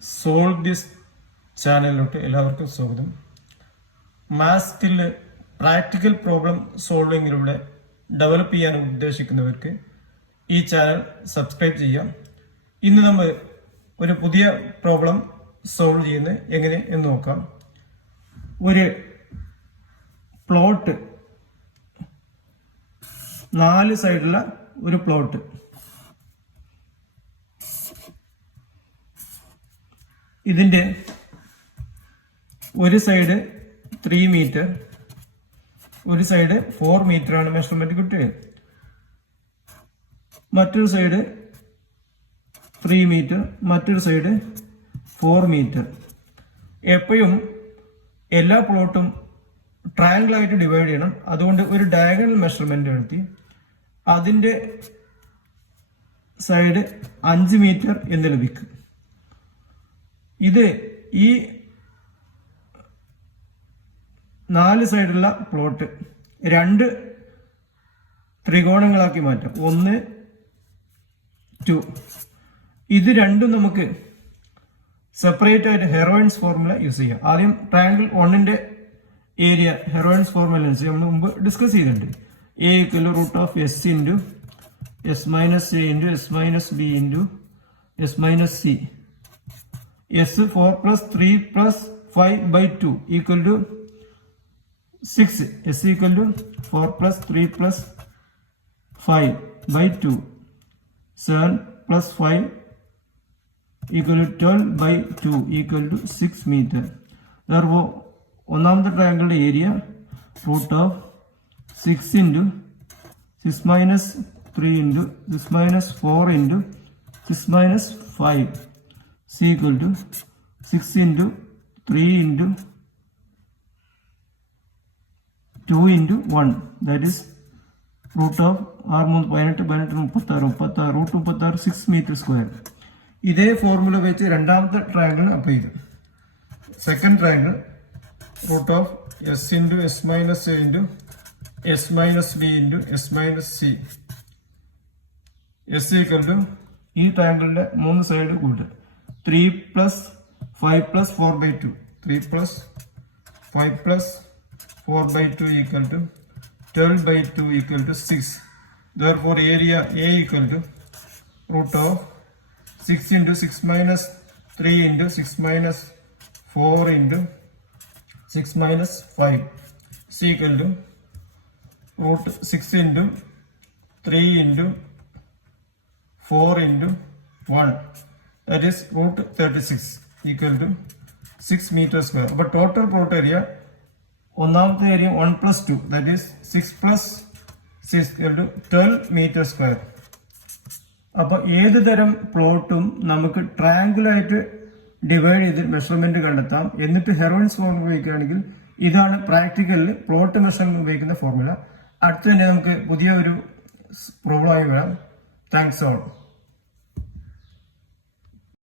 Solve this ചാനലിലോട്ട് എല്ലാവർക്കും സ്വാഗതം. മാത്സ് സ്കില്ല് പ്രാക്ടിക്കൽ പ്രോബ്ലം സോൾവിങ്ങിലൂടെ ഡെവലപ്പ് ചെയ്യാൻ ഉദ്ദേശിക്കുന്നവർക്ക് ഈ ചാനൽ സബ്സ്ക്രൈബ് ചെയ്യാം. ഇന്ന് നമ്മൾ ഒരു പുതിയ പ്രോബ്ലം സോൾവ് ചെയ്യുന്നത് എങ്ങനെ എന്ന് നോക്കാം. ഒരു പ്ലോട്ട്, 4 സൈഡുള്ള ഒരു പ്ലോട്ട്. ഇതിന്റെ ഒരു സൈഡ് 3 മീറ്റർ, ഒരു സൈഡ് 4 മീറ്റർ ആണ് മെഷർമെന്റ് കിട്ടിയത്. മറ്റൊരു സൈഡ് 3 മീറ്റർ, മറ്റൊരു സൈഡ് 4 മീറ്റർ. എപ്പോഴും എല്ലാ പ്ലോട്ടും ട്രയാങ്കിൾ ആയിട്ട് ഡിവൈഡ് ചെയ്യണം. അതുകൊണ്ട് ഒരു ഡയഗണൽ മെഷർമെന്റ് എടുത്തി അതിന്റെ സൈഡ് 5 മീറ്റർ എന്ന് ലഭിക്കും. ഇത് ഈ 4 സൈഡുള്ള പ്ലോട്ട് 2 ത്രികോണങ്ങളാക്കി മാറ്റാം. 1, 2. ഇത് രണ്ടും നമുക്ക് സെപ്പറേറ്റ് ആയിട്ട് ഹെറോയിൻസ് ഫോർമുല യൂസ് ചെയ്യാം. ആദ്യം ട്രയാങ്കിൾ 1ന്റെ ഏരിയ ഹെറോയിൻസ് ഫോർമുല അനുസരിച്ച് നമ്മൾ മുമ്പ് ഡിസ്കസ് ചെയ്തിട്ടുണ്ട്. A = √S × S - A × S - B × S - C. S 4 + 3 + 5/2 = 6. S = 4 + 3 + 5/2. 7 + 5 = 12/2 = 6 meter. Therefore, ഒന്നാമത്തെ ട്രയാങ്കിളിന്റെ area √6 × 6 - 3 × 6 - 4 × 6 - 5 C = 6 × 3 × 2 × 1, that is √6 6 meter square. ഇതേ ഫോർമുല വെച്ച് രണ്ടാമത്തെ ട്രയാങ്കിൾ അപ്ലൈ ചെയ്തു. Second triangle √S × S - A × S - B × S - C. S = ഈ ട്രയാങ്കിളിന്റെ 3 side കൂട്ടുക. 3 + 5 + 4/2. 3 + 5 + 4/2 = 12/2 = 6. Therefore, area A = √6 × 6 - 3 × 6 - 4 × 6 - 5. C = √6 × 3 × 4 × 1, that is √36 = 6 meter square. അപ്പോൾ ടോട്ടൽ പ്ലോട്ട് ഏരിയ ഒന്നാമത്തെ area 1 + 2, that is 6 + 6 = 12 meter square. അപ്പൊ ഏത് തരം പ്ലോട്ടും നമുക്ക് ട്രയാങ്കിൾ ആയിട്ട് ഡിവൈഡ് ചെയ്ത് മെഷർമെന്റ് കണ്ടെത്താം. എന്നിട്ട് ഹെറോയിൻസ് ഫോർമുല ഉപയോഗിക്കുകയാണെങ്കിൽ ഇതാണ് പ്രാക്ടിക്കലിൽ പ്ലോട്ട് മെഷർമെന്റ് ഉപയോഗിക്കുന്ന ഫോർമുല. അടുത്ത് തന്നെ നമുക്ക് പുതിയ ഒരു പ്രോബ്ലം ആയി വരാം. Thanks all.